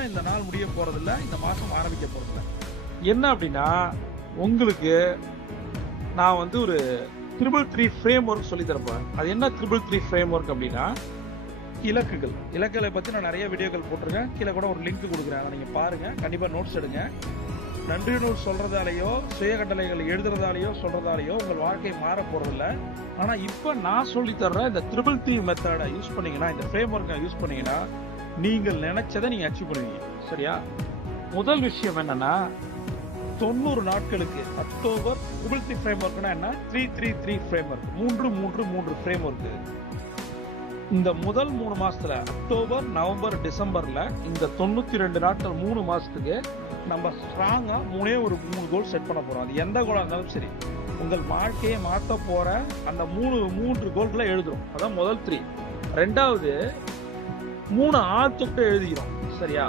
இன்னும் இந்த நாள் முடிய போறதில்ல, இந்த மாசம் ஆரம்பிக்க போறதில்ல. என்ன அப்படின்னா, உங்களுக்கு நான் வந்து ஒரு 333 ஃப்ரேம் ஒர்க் சொல்லி தரப்போறேன். அது என்ன 333 ஃப்ரேம் ஒர்க் அப்படின்னா, இலக்குகளை பத்தி நான் நிறைய வீடியோக்கள் போட்டிருக்கேன். கீழே கூட ஒரு லிங்க் கொடுக்குறேன், அதை நீங்க பாருங்க. கண்டிப்பா நோட்ஸ் எடுங்க. நன்றி நூல் சொல்றதாலேயோ, சுய கட்டளைகள் எழுதுறதாலேயோ சொல்றதாலேயோ உங்கள் வாழ்க்கை மாற போறதில்ல. ஆனா இப்ப நான் சொல்லி தர்ற இந்த 333 மெத்தடை யூஸ் பண்ணீங்கன்னா, இந்த ஃப்ரேம் ஒர்க்கை யூஸ் பண்ணீங்கன்னா, நீங்கள் நினைச்சதை நீங்க அச்சீவ் பண்ணுவீங்க. சரியா? முதல் விஷயம் என்னன்னா, 90 நாட்களுக்கு அக்டோபர் 333 ஃப்ரேம் ஒர்க்னா என்ன? 333 ஃப்ரேம் ஒர்க், 333 ஃப்ரேம் ஒர்க். இந்த முதல் 3 மாசத்துல அக்டோபர், நவம்பர், டிசம்பர்ல இந்த 92 நாட்கள் 3 மாசத்துக்கு நம்ம ஸ்ட்ராங்கா 3 கோல் செட் பண்ண போறோம். அது எந்த கோலா இருந்தாலும் சரி, உங்கள் வாழ்க்கையை மாற்ற போற அந்த 3 கோல்களை எழுதுறோம். அதான் முதல் 3. ரெண்டாவது 3 ஆப்ஜெக்ட் எழுதிக்கிறோம். சரியா?